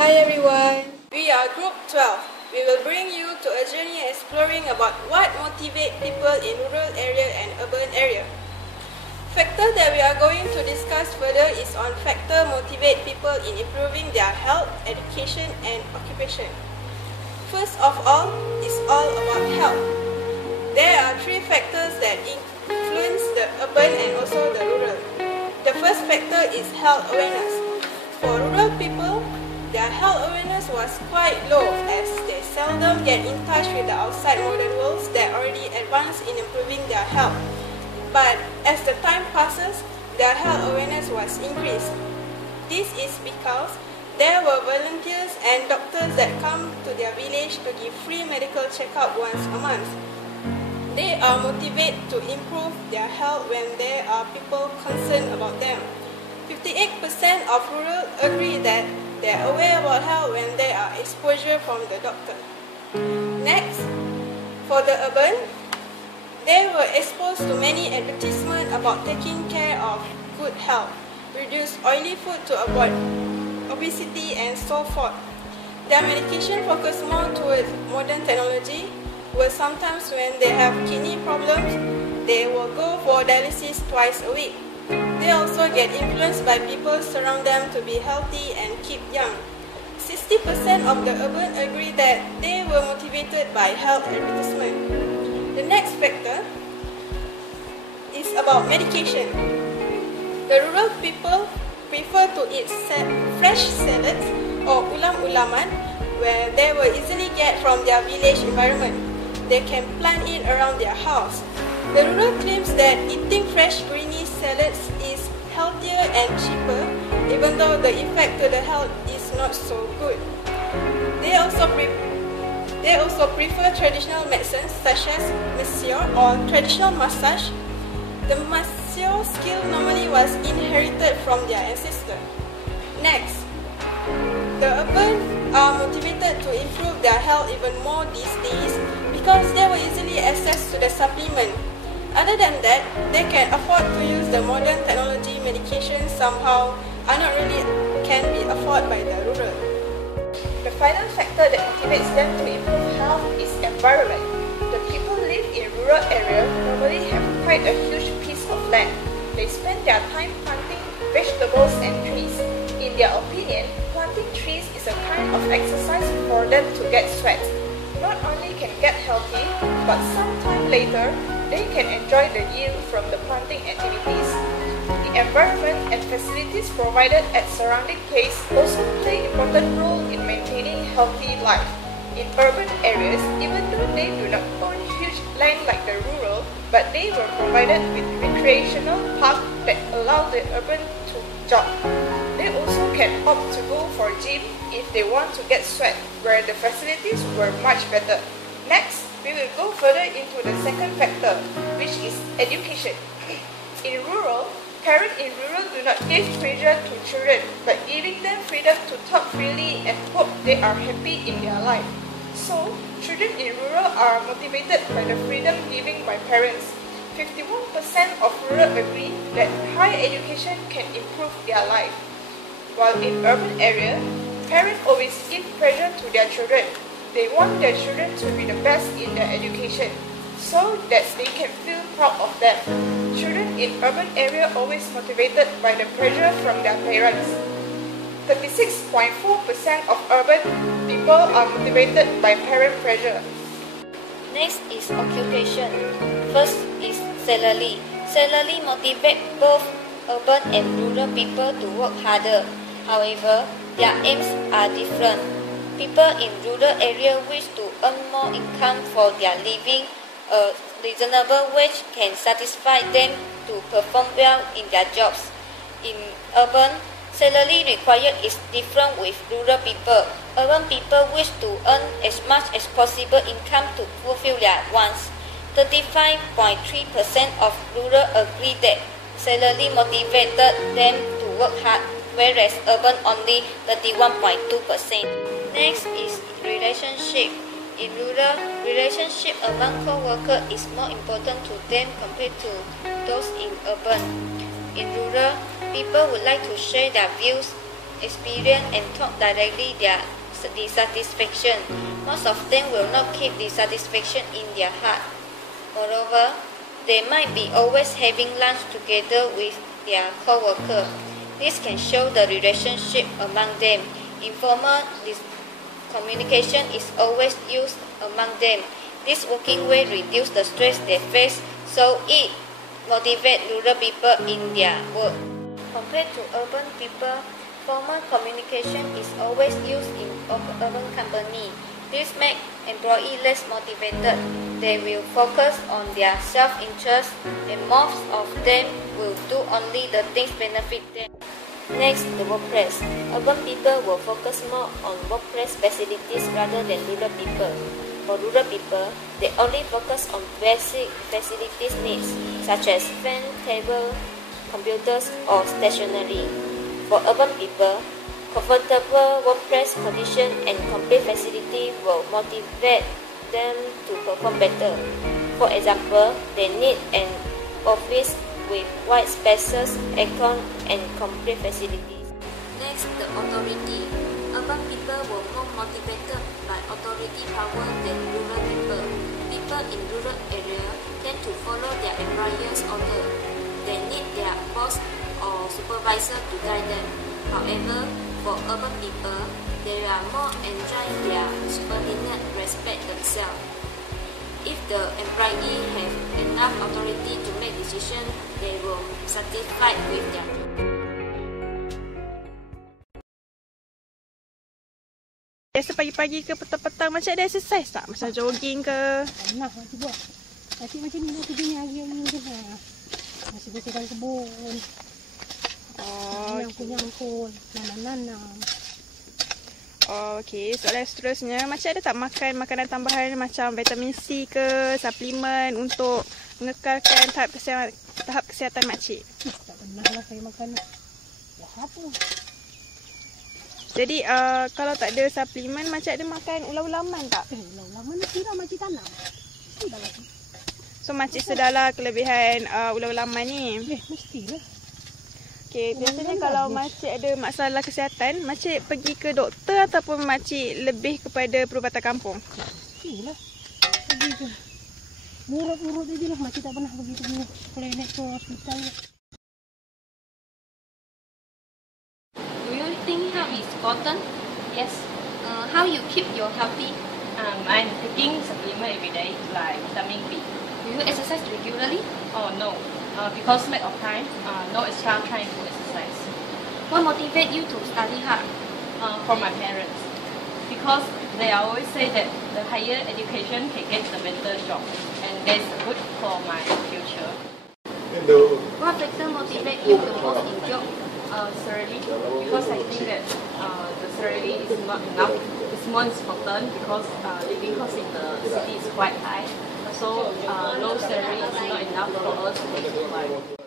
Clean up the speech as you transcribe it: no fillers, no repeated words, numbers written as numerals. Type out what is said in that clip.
Hi everyone, we are Group 12. We will bring you to a journey exploring about what motivates people in rural area and urban area. Factor that we are going to discuss further is on factor motivate people in improving their health, education and occupation. First of all, is all about health. There are three factors that influence the urban and also the rural. The first factor is health awareness. For rural people, their health awareness was quite low as they seldom get in touch with the outside modern worlds that already advanced in improving their health. But as the time passes, their health awareness was increased. This is because there were volunteers and doctors that come to their village to give free medical checkup once a month. They are motivated to improve their health when there are people concerned about them. 58% of rural agree that they are aware about health when there are exposure from the doctor. Next, for the urban, they were exposed to many advertisements about taking care of good health, reduce oily food to avoid obesity and so forth. Their medication focus more towards modern technology, where sometimes when they have kidney problems, they will go for dialysis twice a week. They also get influenced by people surround them to be healthy and keep young. 60% of the urban agree that they were motivated by health advertisement. The next factor is about medication. The rural people prefer to eat fresh salads or ulam-ulaman where they will easily get from their village environment. They can plant it around their house. The rural claims that eating fresh greeny salads is healthier and cheaper, even though the effect to the health is not so good. They also prefer traditional medicines such as masseur or traditional massage. The masseur skill normally was inherited from their ancestors. Next, the urban are motivated to improve their health even more these days because they will easily access to the supplement. Other than that, they can afford to use the modern technology medication somehow are not really can be afforded by the rural. The final factor that motivates them to improve health is environment. The people live in rural area normally have quite a huge piece of land. They spend their time planting vegetables and trees. In their opinion, planting trees is a kind of exercise for them to get sweat. Not only can get healthy, but sometime later, they can enjoy the yield from the planting activities. The environment and facilities provided at surrounding place also play important role in maintaining healthy life. In urban areas, even though they do not own huge land like the rural, but they were provided with recreational park that allow the urban to jog. They also can opt to go for gym if they want to get sweat, where the facilities were much better. Next, we will go further into the second factor, which is education. In rural, parents in rural do not give pressure to children, but giving them freedom to talk freely and hope they are happy in their life. So, children in rural are motivated by the freedom given by parents. 51% of rural agree that higher education can improve their life. While in urban area, parents always give pressure to their children. They want their children to be the best in their education, so that they can feel proud of them. Children in urban area always motivated by the pressure from their parents. 36.4% of urban people are motivated by parent pressure. Next is occupation. First is salary. Salary motivates both urban and rural people to work harder. However, their aims are different. People in rural areas wish to earn more income for their living. A reasonable wage can satisfy them to perform well in their jobs. In urban, salary required is different with rural people. Urban people wish to earn as much as possible income to fulfill their wants. 35.3% of rural agree that salary motivated them to work hard, whereas urban only 31.2%. Next is relationship. In rural, relationship among co-workers is more important to them compared to those in urban. In rural, people would like to share their views, experience and talk directly their dissatisfaction. Most of them will not keep dissatisfaction in their heart. Moreover, they might be always having lunch together with their co-worker. This can show the relationship among them. Informal communication is always used among them. This working way reduces the stress they face, so it motivates rural people in their work. Compared to urban people, formal communication is always used in urban company. This makes employees less motivated. They will focus on their self-interest, and most of them will do only the things benefit them. Next, the workplace. Urban people will focus more on workplace facilities rather than rural people. For rural people, they only focus on basic facilities needs, such as fan, table, computers, or stationery. For urban people, comfortable workplace condition and complete facility will motivate them to perform better. For example, they need an office with wide spaces, aircon, and complete facilities. Next, the authority. Urban people were more motivated by authority power than rural people. People in rural areas tend to follow their employer's order. They need their boss or supervisor to guide them. However, for urban people, they are more enjoying their subordinate respect themselves. If the employee have enough authority to make decisions, they will satisfied with their job. Biasa pagi-pagi ke petang-petang macam ada exercise tak? Macam jogging ke? Pernah macam buat. Tapi macam ni lah kerjanya hari-hari je lah. Masih bersihkan kebun. Nyangkut-nyangkut. Nanam-nanam. Oh, okey. Soalan seterusnya, macam ada tak makan makanan tambahan macam vitamin C ke, suplemen untuk mengekalkan tahap kesihatan makcik? Tak pernah lah saya makan. Wah, apa? Jadi, kalau tak ada suplemen, macam ada makan ulam-ulaman tak? Ulam-ulaman ni kira makcik tanam. Mestilah. So, makcik sedarlah kelebihan ulam-ulaman ni? Mestilah. Okay, biasanya kalau makcik ada masalah kesihatan, makcik pergi ke doktor ataupun makcik lebih kepada perubatan kampung? Mestilah. Pergi ke. Murut-murut je lah. Makcik tak pernah pergi ke klinik ke hospital. Do you think health is important? Yes. How you keep your healthy? I'm taking supplement every day, like vitamin B. Do you exercise regularly? Oh no, because lack of time, no extra time to exercise. What motivates you to study hard? From my parents, because they always say that the higher education can get the better job, and that's good for my future. What factor motivates you the most in job? Salary, because I think that the salary is not enough. It's more important because living cost in the city is quite high. So low salary is not enough for us to survive.